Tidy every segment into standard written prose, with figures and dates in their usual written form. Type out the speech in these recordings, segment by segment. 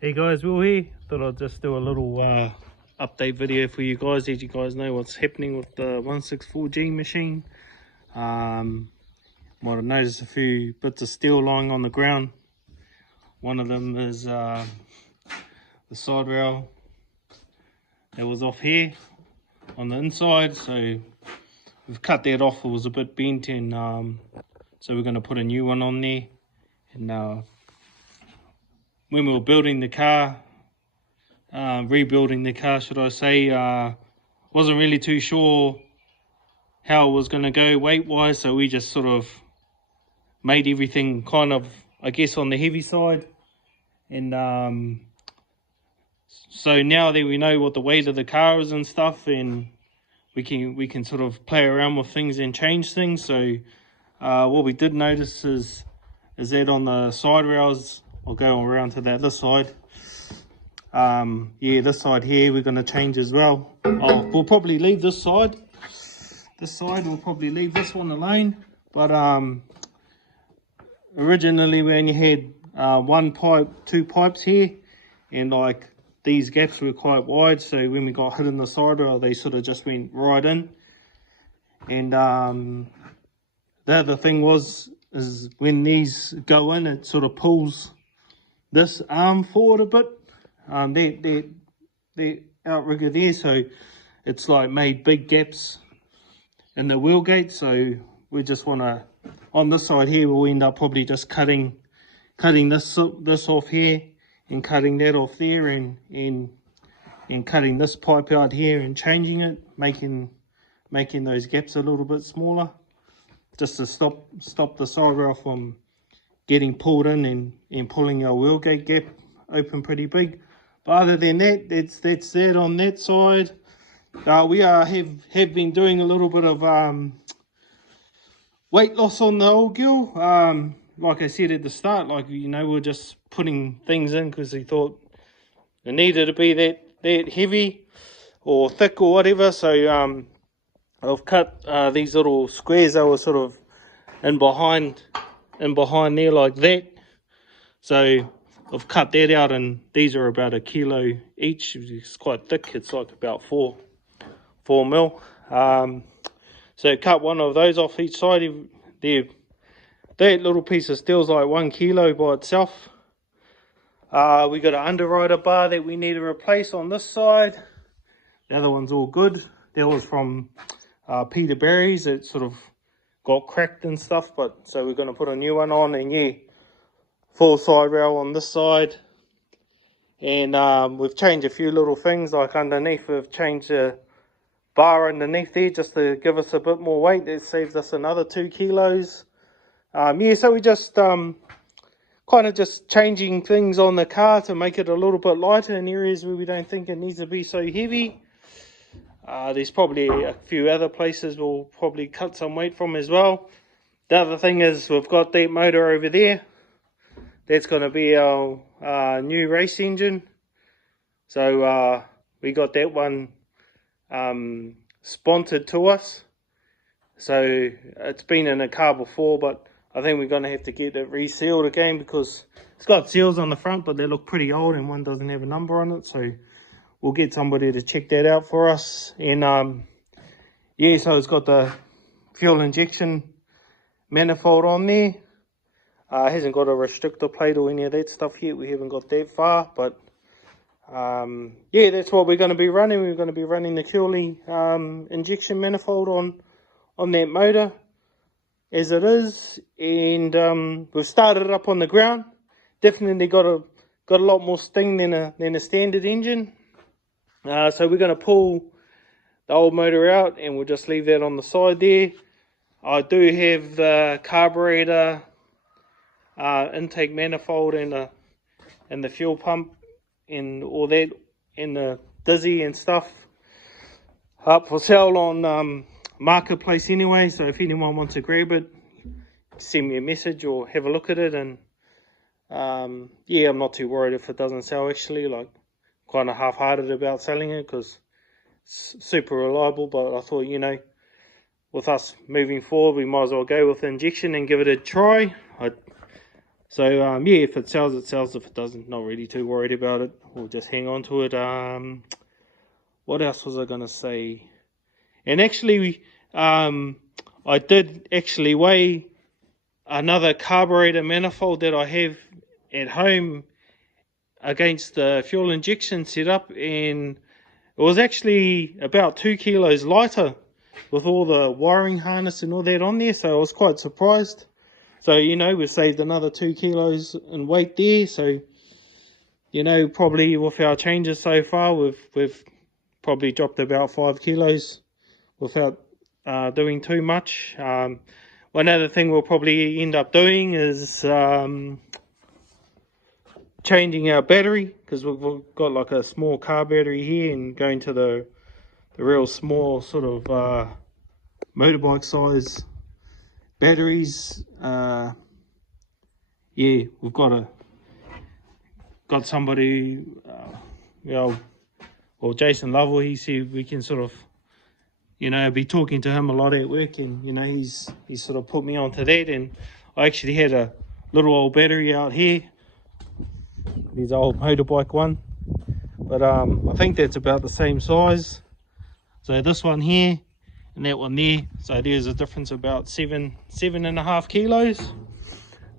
Hey guys, Will here. Thought I'd just do a little update video for you guys, let you guys know what's happening with the 164G machine. Might have noticed a few bits of steel lying on the ground. One of them is the side rail that was off here on the inside, so we've cut that off. It was a bit bent, and so we're going to put a new one on there. And when we were building the car, rebuilding the car should I say, wasn't really too sure how it was going to go weight wise, so we just sort of made everything kind of, I guess, on the heavy side. And so now that we know what the weight of the car is and stuff, and we can sort of play around with things and change things. So what we did notice is that on the side rails, I'll go around to that this side. Yeah, this side here we're going to change as well. We'll probably leave this side. This side we'll probably leave this one alone. But originally we only had one pipe, two pipes here, and like these gaps were quite wide. So when we got hit in the side rail, they sort of just went right in. And the other thing is when these go in, it sort of pulls this arm forward a bit. That outrigger there, so it's like made big gaps in the wheel gate. So we just want to, on this side here, we'll end up probably just cutting this off here, and cutting that off there, and cutting this pipe out here and changing it, making those gaps a little bit smaller, just to stop the side rail from getting pulled in and pulling our wheel gate gap open pretty big. But other than that, that's that on that side. We have been doing a little bit of weight loss on the old girl. Like I said at the start, like, you know, we're just putting things in because we thought it needed to be that heavy or thick or whatever. So I've cut these little squares that were sort of in behind there like that. So I've cut that out, and these are about 1 kilo each. It's quite thick. It's like about 4 mil. So cut one of those off each side. There, that little piece of steel is like 1 kilo by itself. We got an underwriter bar that we need to replace on this side. The other one's all good. That was from Peter Barry's. It sort of got cracked and stuff, but so we're going to put a new one on. And yeah, full side rail on this side. And we've changed a few little things, like underneath we've changed the bar underneath there just to give us a bit more weight. That saves us another 2 kilos. Yeah, so we just kind of just changing things on the car to make it a little bit lighter in areas where we don't think it needs to be so heavy. There's probably a few other places we'll probably cut some weight from as well. The other thing is we've got that motor over there. That's going to be our new race engine. So we got that one sponsored to us. So it's been in a car before, but I think we're going to have to get it resealed again because it's got seals on the front, but they look pretty old and one doesn't have a number on it. So we'll get somebody to check that out for us. And yeah, so it's got the fuel injection manifold on there. It hasn't got a restrictor plate or any of that stuff yet. We haven't got that far, but yeah, that's what we're going to be running. We're going to be running the Curly injection manifold on that motor as it is. And we've started it up on the ground. Definitely got a lot more sting than a standard engine. So we're going to pull the old motor out, and we'll just leave that on the side there. I do have the carburetor, intake manifold, and the fuel pump and all that, and the dizzy and stuff up for sale on Marketplace anyway. So if anyone wants to grab it, send me a message or have a look at it. And yeah, I'm not too worried if it doesn't sell, actually. Like, kind of half-hearted about selling it because it's super reliable. But I thought, you know, with us moving forward, we might as well go with the injection and give it a try. So yeah, if it sells, it sells. If it doesn't, not really too worried about it. We'll just hang on to it. What else was I gonna say? And actually, I did actually weigh another carburetor manifold that I have at home against the fuel injection setup, and it was actually about 2 kilos lighter with all the wiring harness and all that on there. So I was quite surprised. So, you know, we've saved another 2 kilos in weight there. So, you know, probably with our changes so far, we've probably dropped about 5 kilos without doing too much. One other thing we'll probably end up doing is changing our battery, because we've got like a small car battery here, and going to the real small sort of motorbike size batteries. Yeah, we've got somebody, you know, well, Jason Lovell, he said we can sort of, you know, be talking to him a lot at work, and, you know, he's sort of put me onto that. And I actually had a little old battery out here, his old motorbike one, but I think that's about the same size. So this one here and that one there, so there's a difference of about 7.5 kilos.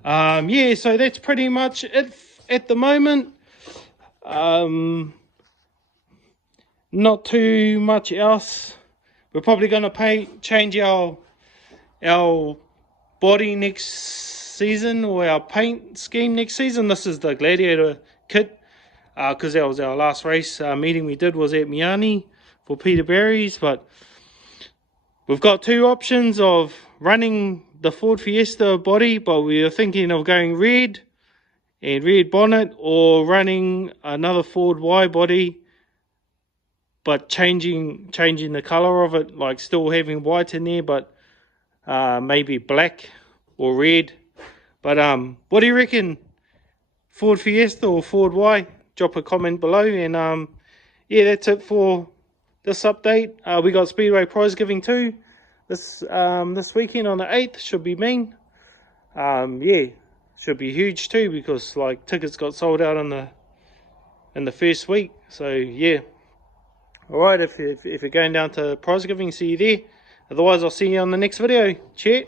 Yeah, so that's pretty much it at the moment. Not too much else. We're probably going to change our body next season, or our paint scheme next season. This is the Gladiator kit, because that was our last race meeting we did was at Miani for Peter Barry's. But we've got two options of running the Ford Fiesta body, but we are thinking of going red and red bonnet, or running another Ford Y body but changing the color of it, like still having white in there, but maybe black or red. But what do you reckon, Ford Fiesta or Ford Y? Drop a comment below. And yeah, that's it for this update. We got Speedway prize giving too this weekend on the 8th. Should be mean. Yeah, should be huge too, because like tickets got sold out in the first week. So yeah. Alright, if you're going down to prize giving, see you there. Otherwise, I'll see you on the next video. Cheers.